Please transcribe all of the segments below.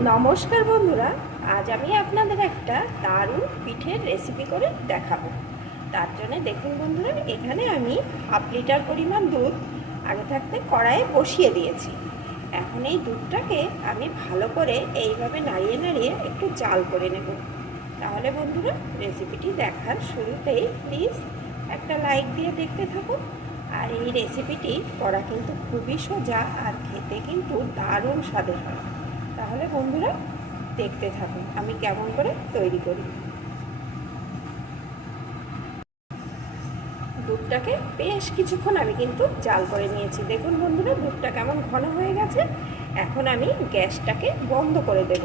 নমস্কার বন্ধুরা, আজ আমি আপনাদের একটা দারুণ পিঠের রেসিপি করে দেখাবো। তার জন্য দেখুন বন্ধুরা, এখানে আমি হাফ লিটার পরিমাণ দুধ আগে থাকতে কড়াইয়ে বসিয়ে দিয়েছি। এখন এই দুধটাকে আমি ভালো করে এইভাবে নাড়িয়ে নাড়িয়ে একটু জাল করে নেব। তাহলে বন্ধুরা রেসিপিটি দেখার শুরুতেই প্লিজ একটা লাইক দিয়ে দেখতে থাকুন। আর এই রেসিপিটি করা কিন্তু খুবই সোজা আর খেতে কিন্তু দারুণ স্বাদের হয়। তাহলে বন্ধুরা দেখতে থাকুন, আমি কেমন করে তৈরি করি। দুধটাকে বেশ কিছুক্ষণ আমি কিন্তু জাল করে নিয়েছি। দেখুন বন্ধুরা, দুধটা কেমন ঘন হয়ে গেছে। এখন আমি গ্যাসটাকে বন্ধ করে দেব।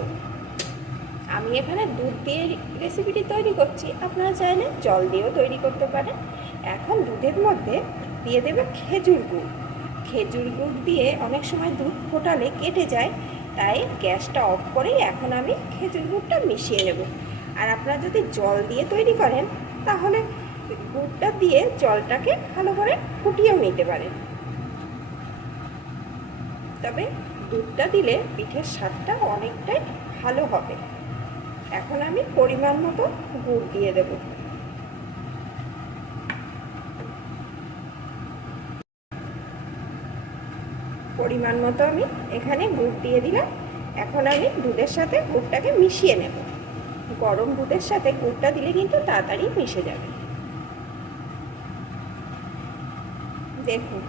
আমি এখানে দুধ দিয়ে রেসিপিটি তৈরি করছি। আপনারা চাইলে জল দিয়েও তৈরি করতে পারেন। এখন দুধের মধ্যে দিয়ে দেবে খেজুর গুড়। খেজুর গুড় দিয়ে অনেক সময় দুধ ফোটালে কেটে যায়। তাই গ্যাসটা অফ করেই এখন আমি খেজুর গুড়টা মিশিয়ে নেব। আর আপনারা যদি জল দিয়ে তৈরি করেন, তাহলে গুড়টা দিয়ে জলটাকে ভালো করে ফুটিয়েও নিতে পারেন। তবে দুধটা দিলে পিঠের স্বাদটা অনেকটাই ভালো হবে। এখন আমি পরিমাণ মতো গুড় দিয়ে দেব। পরিমাণ মতো আমি এখানে গুড় দিয়ে দিলাম। এখন আমি দুধের সাথে গুড়টাকে মিশিয়ে নেব। গরম দুধের সাথে গুড়টা দিলে কিন্তু তাড়াতাড়ি মিশে যাবে। দেখুন,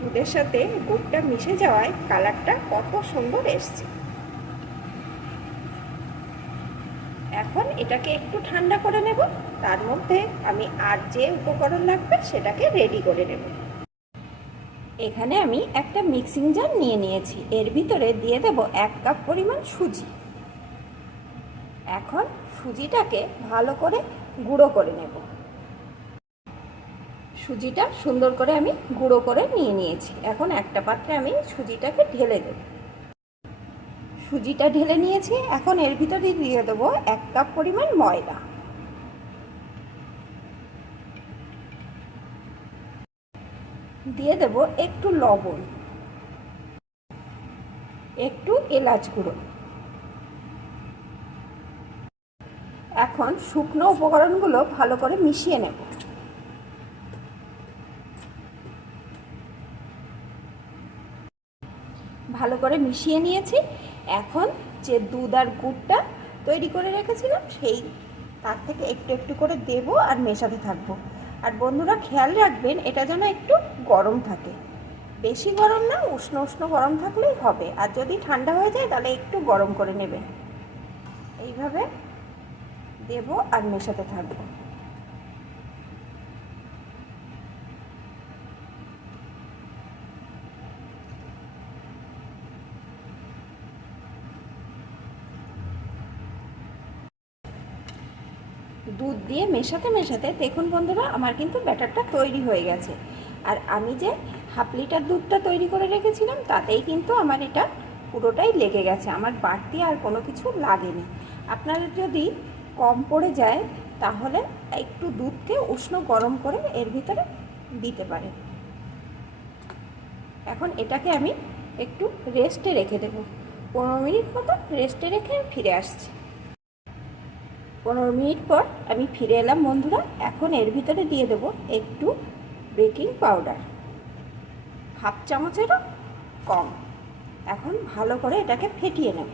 দুধের সাথে গুড়টা মিশে যাওয়ায় কালারটা কত সুন্দর এসছে। এখন এটাকে একটু ঠান্ডা করে নেব। তার মধ্যে আমি আর যে উপকরণ লাগবে সেটাকে রেডি করে নেব। এখানে আমি একটা মিক্সিং জার নিয়ে নিয়েছি। এর ভিতরে দিয়ে দেব এক কাপ পরিমাণ সুজি। এখন সুজিটাকে ভালো করে গুঁড়ো করে নেব। সুজিটা সুন্দর করে আমি গুঁড়ো করে নিয়ে নিয়েছি। এখন একটা পাত্রে আমি সুজিটাকে ঢেলে দেব। সুজিটা ঢেলে নিয়েছি। এখন এর ভিতরে দিয়ে দেবো এক কাপ পরিমাণ ময়দা। দিয়ে দেব একটু লবণ, একটু এলাচ গুঁড়ো। এখন শুকনো উপকরণগুলো ভালো করে মিশিয়ে নেব। ভালো করে মিশিয়ে নিয়েছি। এখন যে দুধ আর গুড়টা তৈরি করে রেখেছিলাম, সেই তার থেকে একটু একটু করে দেব আর মেশাতে থাকব। আর বন্ধুরা খেয়াল রাখবেন, এটা যেন একটু গরম থাকে। বেশি গরম না, উষ্ণ উষ্ণ গরম থাকলেই হবে। আর যদি ঠান্ডা হয়ে যায়, তাহলে একটু গরম করে নেবে এইভাবে দেব আর মেশাতে থাকব। দুধ দিয়ে মেশাতে মেশাতে, দেখুন বন্ধুরা, আমার কিন্তু ব্যাটারটা তৈরি হয়ে গেছে। আর আমি যে হাফ লিটার দুধটা তৈরি করে রেখেছিলাম, তাতেই কিন্তু আমার এটা পুরোটাই লেগে গেছে। আমার বাড়তি আর কোনো কিছু লাগেনি। আপনাদের যদি কম পড়ে যায়, তাহলে একটু দুধকে উষ্ণ গরম করে এর ভিতরে দিতে পারেন। এখন এটাকে আমি একটু রেস্টে রেখে দেবো। পনেরো মিনিট মতো রেস্টে রেখে ফিরে আসছি। পনেরো মিনিট পর আমি ফিরে এলাম বন্ধুরা, এখন এর ভিতরে দিয়ে দেব একটু বেকিং পাউডার। হাফ চামচেরও কম। এখন ভালো করে এটাকে ফেটিয়ে নেব।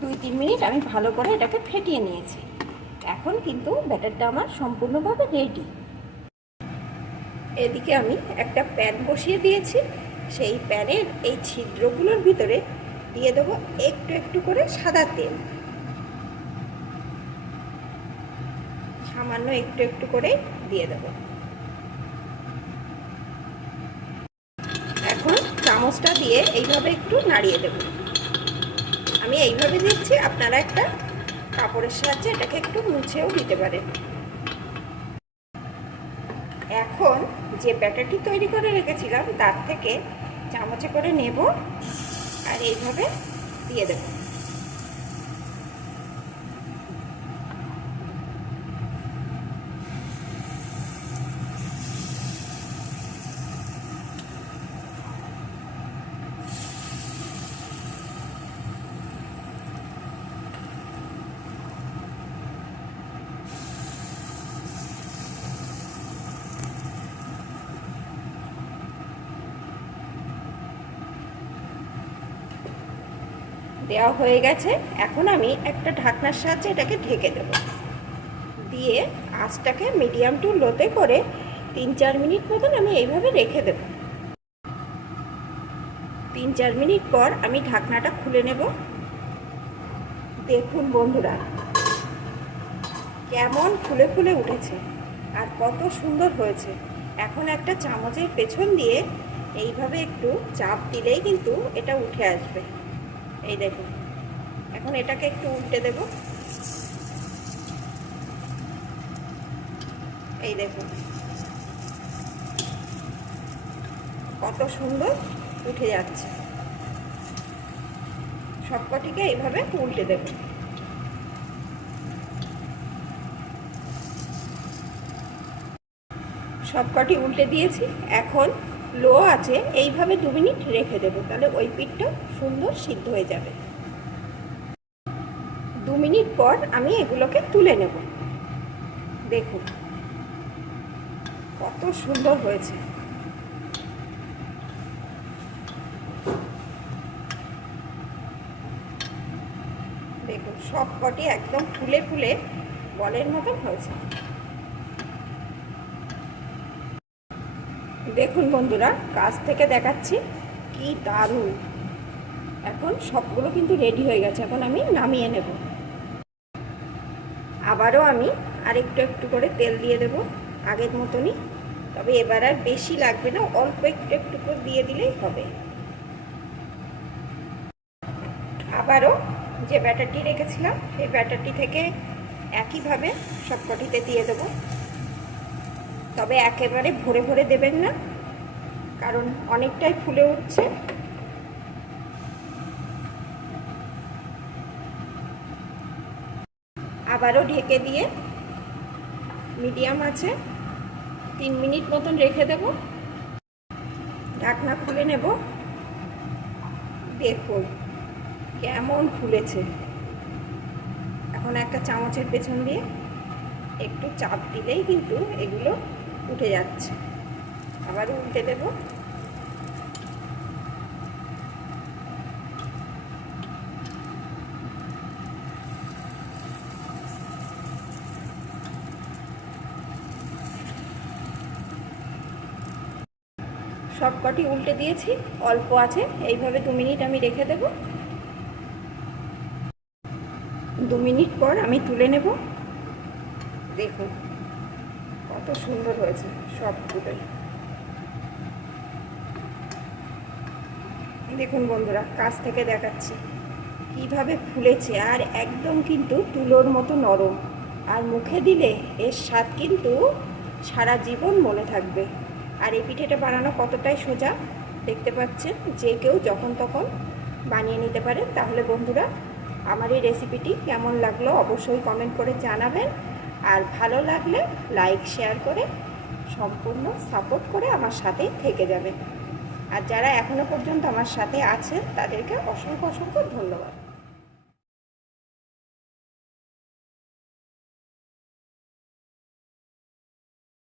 দুই তিন মিনিট আমি ভালো করে এটাকে ফেটিয়ে নিয়েছি। এখন কিন্তু ব্যাটারটা আমার সম্পূর্ণভাবে রেডি এদিকে আমি একটা প্যান বসিয়ে দিয়েছি। সেই প্যানের এই ছিদ্রগুলোর ভিতরে দিয়ে দেবো একটু একটু করে সাদা তেল। সামান্য একটু একটু করে দিয়ে দেবো। এখন চামচটা দিয়ে এইভাবে একটু নাড়িয়ে দেব। আমি এইভাবে দিচ্ছি, আপনারা একটা কাপড়ের সাহায্যে এটাকে একটু মুছেও দিতে পারেন। এখন যে ব্যাটারটি তৈরি করে রেখেছিলাম, তার থেকে চামচে করে নেব আর এইভাবে দিয়ে দেব। দেওয়া হয়ে গেছে। এখন আমি একটা ঢাকনার সাহায্যে এটাকে ঢেকে দেব। দিয়ে আঁচটাকে মিডিয়াম টু লোতে করে তিন চার মিনিট মতন আমি এইভাবে রেখে দেব। তিন চার মিনিট পর আমি ঢাকনাটা খুলে নেব। দেখুন বন্ধুরা, কেমন ফুলে ফুলে উঠেছে আর কত সুন্দর হয়েছে। এখন একটা চামচের পেছন দিয়ে এইভাবে একটু চাপ দিলেই কিন্তু এটা উঠে আসবে। এই দেখুন এখন এটাকে একটু উল্টে দেব। এই দেখুন কত সুন্দর উঠে যাচ্ছে। সবকটিকে এইভাবে উল্টে দেব। সবকটি উল্টে দিয়েছি। এখন লো আছে, এইভাবে দু মিনিট রেখে দেবো, তাহলে ওই পিঠটা সুন্দর সিদ্ধ হয়ে যাবে। দু মিনিট পর আমি এগুলোকে তুলে নেব। দেখুন, কত সুন্দর হয়েছে। দেখুন সব কটি একদম ফুলে ফুলে বলের মতন হয়েছে। দেখুন বন্ধুরা, কাছ থেকে দেখাচ্ছি কি দারুণ। এখন সবগুলো কিন্তু রেডি হয়ে গেছে, এখন আমি নামিয়ে নেব। আবারও আমি আরেকটু একটু করে তেল দিয়ে দেব, আগের মতনই। তবে এবার আর বেশি লাগবে না, অল্প একটু একটু করে দিয়ে দিলেই হবে। আবারও যে ব্যাটারটি রেখেছিলাম, সেই ব্যাটারটি থেকে একইভাবে সবকটিতে দিয়ে দেবো। তবে একেবারে ভরে ভরে দেবেন না, কারণ অনেকটাই ফুলে উঠছে। আবারও ঢেকে দিয়ে মিডিয়াম আছে, তিন মিনিট মতন রেখে দেব। ঢাকনা খুলে নেব। দেখুন, কেমন ফুলেছে। এখন একটা চামচের পেছন দিয়ে একটু চাপ দিলেই কিন্তু এগুলো উঠে যাচ্ছে। আবার উল্টে দেব। সব কটি উল্টে দিয়েছি, অল্প আছে, এইভাবে দু মিনিট আমি রেখে দেব। দু মিনিট পর আমি তুলে নেব। দেখুন কত সুন্দর হয়েছে সবগুলোই। দেখুন বন্ধুরা, কাছ থেকে দেখাচ্ছি। কীভাবে ফুলেছে, আর একদম কিন্তু তুলোর মতো নরম। আর মুখে দিলে এর স্বাদ কিন্তু সারা জীবন মনে থাকবে। আর এই পিঠেটা বানানো কতটাই সোজা, দেখতে পাচ্ছেন? যে কেউ যখন তখন বানিয়ে নিতে পারে। তাহলে বন্ধুরা, আমার এই রেসিপিটি কেমন লাগল অবশ্যই কমেন্ট করে জানাবেন। আর ভালো লাগলে লাইক, শেয়ার করে সম্পূর্ণ সাপোর্ট করে আমার সাথেই থেকে যাবে। আর যারা এখনও পর্যন্ত আমার সাথে আছেন, তাদেরকে অসংখ্য অসংখ্য ধন্যবাদ।